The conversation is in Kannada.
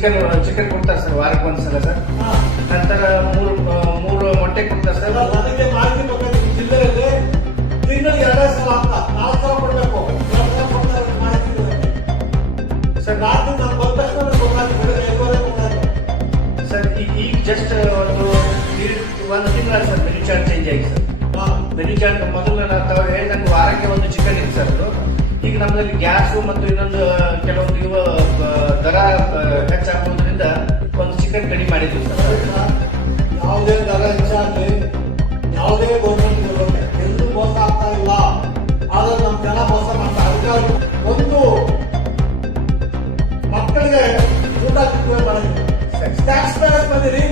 ಚಿಕನ್ ಕೊಡ್ತಾರೆ ಸರ್, ವಾರಕ್ಕೆ ಒಂದ್ಸಲ ಸರ್. ನಂತರ ಮೂರು ಮೊಟ್ಟೆ ಕೊಡ್ತಾರೆ ಸರ್. ನನಗೆ ಮಾಹಿತಿ ಬೇಕಾದ್ರೆ ಜಿಲ್ಲೆಯಲ್ಲಿ ತಿಂಗಳಿಗೆ 2 ಸಲ ಅಂತ 4 ಸಲ ಕೊಡಬೇಕು. 2 ಸಲ ಕೊಡ್ತಾರೆ ಮಾಹಿತಿ ಇದೆ ಸರ್. ರಾತ್ರಿ ನಾನು ಬಂದ ತಕ್ಷಣ ಗೊತ್ತಾಗ್ತದೆ, ಸರ್. ಈಗ ಜಸ್ಟ್ ಒಂದು ತಿಂಗಳ ಸರ್ ಮೆನು ಚಾರ್ಟ್ ಚೇಂಜ್ ಆಗಿ ಸರ್. ಮೆನು ಚಾರ್ಟ್ ಮೊದಲು ನಾವು ಹೇಳಿದಂಗೆ ವಾರಕ್ಕೆ ಒಂದು ಚಿಕನ್ ಇತ್ತು ಸರ್. ಅದು ಈಗ ನಮ್ಮಲ್ಲಿ ಗ್ಯಾಸು ಮತ್ತು ಇನ್ನೊಂದು ಕೆಲವೊಂದು ದರ ಹೆಚ್ಚಾಗುವುದರಿಂದ ಒಂದು ಚಿಕನ್ ಕಡಿಮೆ ಮಾಡಿದ್ವಿ ಸರ್. ಯಾವುದೇ ದರ ಹೆಚ್ಚಾಗಲಿ, ಯಾವುದೇ ಗೌರ್ಮೆಂಟ್ ಎಲ್ಲೂ ಮೋಸ ಆಗ್ತಾ ಇಲ್ಲ. ಆದ್ರೆ ನಮ್ಮ ಜನ ಮೋಸ ಮಾಡ್ತಾರೆ. ಅದಕ್ಕೆ ಒಂದು ಮಕ್ಕಳಿಗೆ ಊಟ ಮಾಡಿದ್ವಿ. ಟ್ಯಾಕ್ಸ್ ಪೇಯರ್ಸ್ ಬಂದಿರಿ,